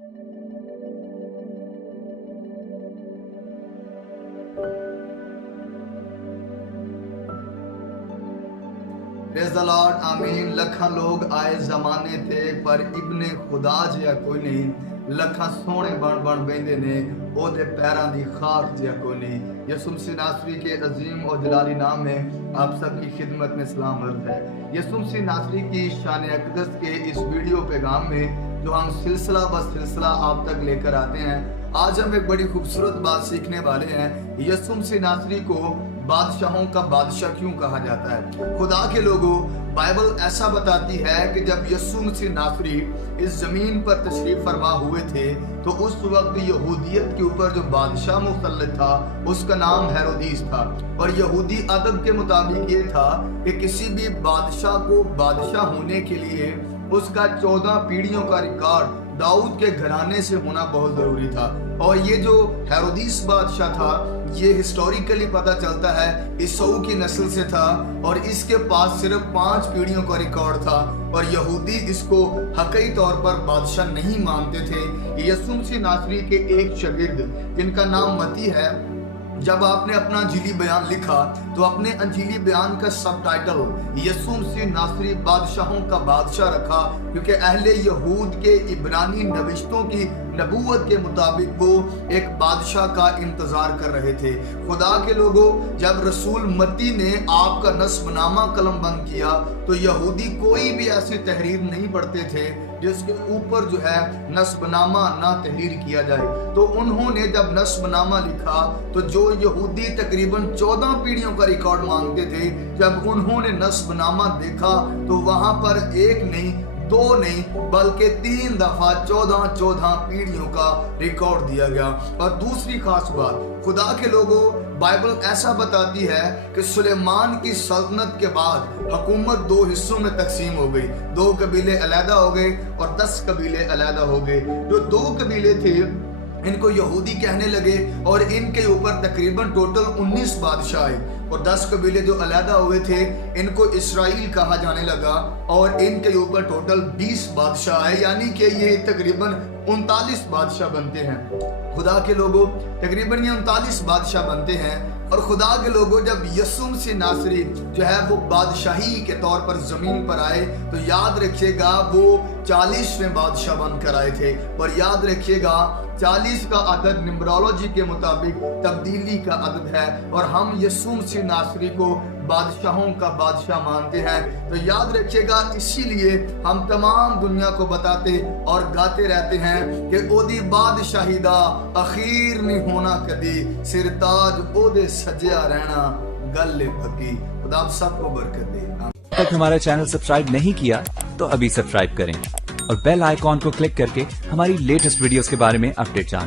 Praise the Lord, आमीन। लखा लोग आए जमाने थे पर इब्ने खुदा जिहा कोई नहीं। लखा सोने बन बन बहंदे ने ओदे पैरां दी खाक जिहा कोई नहीं। यसुम मसीह नासरी के अजीम और जलाली नाम में आप सबकी खिदमत में सलाम अर्ज़ है। यसुम मसीह नासरी की शान अक़दस के इस वीडियो पैगाम में जो हम सिलसिला ब सिलसिला आप तक लेकर आते हैं, आज हम एक बड़ी खूबसूरत बात सीखने वाले हैं। यसुम मसीह नासरी को बादशाहों का बादशाह क्यों कहा जाता है? खुदा के लोगों, बाइबल ऐसा बताती है कि जब यसुम मसीह नासरी इस जमीन पर तशरीफ फरमा हुए थे तो उस वक्त यहूदियत के ऊपर जो बादशाह मुसल्लत था उसका नाम हेरोदीस था। और यहूदी अदब के मुताबिक ये था कि किसी भी बादशाह को बादशाह होने के लिए उसका 14 पीढ़ियों का रिकॉर्ड दाऊद के घराने से होना बहुत जरूरी था। और ये जो हेरोदीस बादशाह था, ये हिस्टोरिकली पता चलता है ईसाऊ की नस्ल से था और इसके पास सिर्फ 5 पीढ़ियों का रिकॉर्ड था। और यहूदी इसको हकीकी तौर पर बादशाह नहीं मानते थे। यसुम मसीह नासरी के एक शागिर्द जिनका नाम मती है, जब आपने अपना अंजीली बयान लिखा तो अपने अंजीली बयान का सबटाइटल यसुम मसीह नासरी बादशाहों का बादशाह रखा, क्योंकि अहले यहूद के इब्रानी नविश्तों की नबूवत के मुताबिक वो एक बादशाह का इंतजार कर रहे थे। खुदा के लोगों, जब रसूल मत्ती ने आपका नस्बनामा कलम बंद किया तो यहूदी कोई भी ऐसी तहरीर नहीं पढ़ते थे जिसके ऊपर जो है नस्बनामा ना तहरीर किया जाए। तो उन्होंने जब नस्बनामा लिखा तो जो यहूदी तकरीबन 14 पीढ़ियों का रिकॉर्ड मांगते थे, जब उन्होंने नस्बनामा देखा तो वहां पर एक नहीं, 2 नहीं, बल्कि 3 दफा 14 पीढ़ियों का रिकॉर्ड दिया गया। और दूसरी खास बात, खुदा के लोगों, बाइबल ऐसा बताती है कि सुलेमान की सल्तनत के बाद हुकूमत 2 हिस्सों में तकसीम हो गई। 2 कबीले अलहदा हो गए और 10 कबीले अलहदा हो गए। जो 2 कबीले थे इनको यहूदी कहने लगे और इनके ऊपर तकरीबन टोटल 19 बादशाह आए। और 10 कबीले जो अलहदा हुए थे इनको इसराइल कहा जाने लगा और इनके ऊपर टोटल 20 बादशाह आए, यानी कि ये तकरीबन 39 बादशाह बनते हैं। खुदा के लोगों, तकरीबन ये 39 बादशाह बनते हैं। और खुदा के लोगों, जब यसुम मसीह नासरी जो है वो बादशाही के तौर पर जमीन पर आए तो याद रखिएगा वो 40वें बादशाह बनकर आए थे। और याद रखिएगा 40 का अदद न्यूमरोलॉजी के मुताबिक तब्दीली का अदद है और हम यसुम मसीह नासरी को बादशाहों का बादशाह मानते हैं। तो याद रखिएगा, इसीलिए हम तमाम दुनिया को बताते और गाते रहते हैं कि ओदी बादशाही दा अखीर नहीं होना कदी, सिरताज ओदे सजिया रहना गल पकी। खुदा आप सबको बरकत दे। अब तक हमारा चैनल सब्सक्राइब नहीं किया तो अभी सब्सक्राइब करें और बेल आइकॉन को क्लिक करके हमारी लेटेस्ट वीडियोस के बारे में अपडेट जानें।